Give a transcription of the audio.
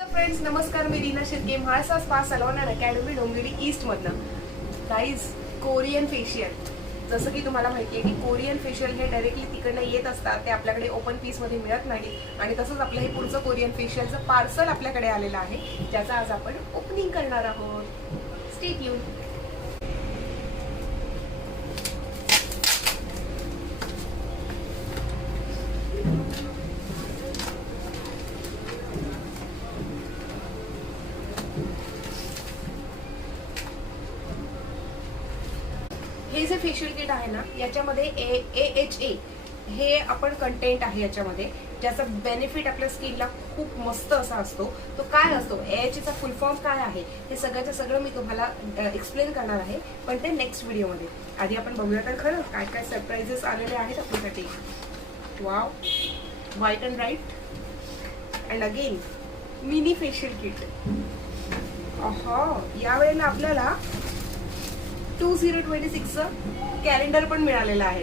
Friends नमस्कार, मी Reena Shirke, Mhalsa spa salon and academy Dombivli East मधनं. गाईज, कोरियन फेशियल, जसं की तुम्हाला माहिती आहे की कोरियन फेशियल हे डायरेक्टली तिकडनं येत असतात, ते आपल्याकडे ओपन पीसमध्ये मिळत नाही. आणि तसंच आपलं हे पुढचं कोरियन फेशियलचं पार्सल आपल्याकडे आलेलं आहे, ज्याचं आज आपण ओपनिंग करणार आहोत. Stay tune. हे जे फेशियल किट आहे ना, याच्यामध्ये AHA हे आपण कंटेंट आहे याच्यामध्ये, ज्याचा बेनिफिट आपल्या स्किनला खूप मस्त असा असतो. तो काय असतो, AHA चा फुल फॉर्म काय आहे, हे सगळ्याचं सगळं मी तुम्हाला एक्सप्लेन करणार आहे, पण ते नेक्स्ट व्हिडिओमध्ये. आधी आपण बघूया तर खरं काय काय सरप्राइजेस आलेले आहेत आपल्यासाठी. Wow, white and bright and again mini facial kit. यावेळेला आपल्याला 2026 कॅलेंडर पण मिळालेलं आहे.